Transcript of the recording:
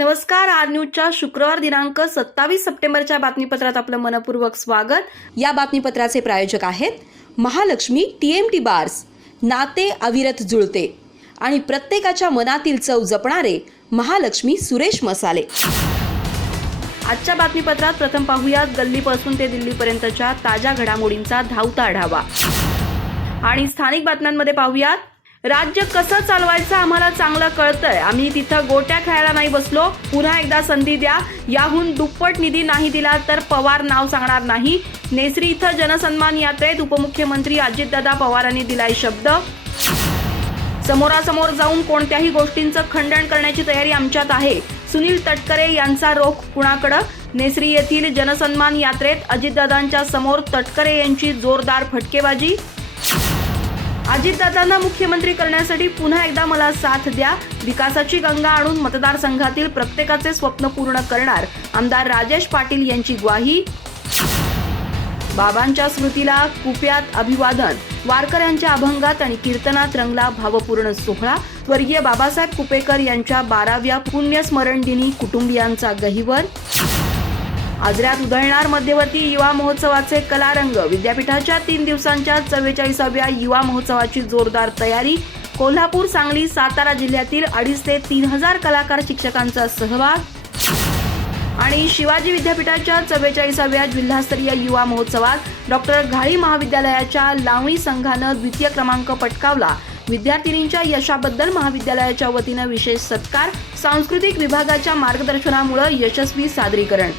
नमस्कार, आर न्यूजच्या शुक्रवार दिनांक 27 सप्टेंबरच्या बातमीपत्रात आपलं मनपूर्वक स्वागत। या बातमीपत्राचे प्रायोजक आहेत महालक्ष्मी TMT बार्स, नाते अविरत जुळते आणि प्रत्येकाच्या मनातील चव जपणारे महालक्ष्मी सुरेश मसाले। आजच्या बातमीपत्रात प्रथम पाहूयात गल्लीपासून ते दिल्लीपर्यंतच्या ताज्या घडामोडींचा धावता आढावा आणि स्थानिक बातम्यांमध्ये पाहूयात राज्य कसं चालवायचं आम्हाला चांगलं कळतंय, आम्ही तिथं गोट्या खेळायला नाही बसलो, पुन्हा एकदा संधी द्या, याहून दुप्पट निधी नाही दिला तर पवार नाव सांगणार नाही। नेसरी इथं जनसन्मान यात्रेत उपमुख्यमंत्री अजितदादा पवारांनी दिलाय शब्द। समोरासमोर जाऊन कोणत्याही गोष्टींचं खंडन करण्याची तयारी आमच्यात आहे, सुनील तटकरे यांचा रोख कुणाकडं? नेसरी येथील जनसन्मान यात्रेत अजितदादांच्या समोर तटकरे यांची जोरदार फटकेबाजी। अजितदादांना मुख्यमंत्री करण्यासाठी पुन्हा एकदा मला साथ द्या, विकासाची गंगा आणून मतदारसंघातील प्रत्येकाचे स्वप्न पूर्ण करणार, आमदार राजेश पाटील यांची ग्वाही। बाबांच्या स्मृतीला कुप्यात अभिवादन, वारकऱ्यांच्या अभंगात आणि कीर्तनात रंगला भावपूर्ण सोहळा। स्वर्गीय बाबासाहेब कुपेकर यांच्या 12व्या पुण्यस्मरण दिनी कुटुंबियांचा गहिवर। आजऱ्यात उधळणार मध्यवर्ती युवा महोत्सवाचे कलारंग, विद्यापीठाच्या 3 दिवसांच्या 44व्या युवा महोत्सवाची जोरदार तयारी। कोल्हापूर, सांगली, सातारा जिल्ह्यातील 2,500 ते 3,000 कलाकार शिक्षकांचा सहभाग। आणि शिवाजी विद्यापीठाच्या 44व्या जिल्हास्तरीय युवा महोत्सवात डॉक्टर घाळी महाविद्यालयाच्या लावणी संघानं 2य क्रमांक पटकावला। विद्यार्थिनींच्या यशाबद्दल महाविद्यालयाच्या वतीनं विशेष सत्कार, सांस्कृतिक विभागाच्या मार्गदर्शनामुळे यशस्वी सादरीकरण।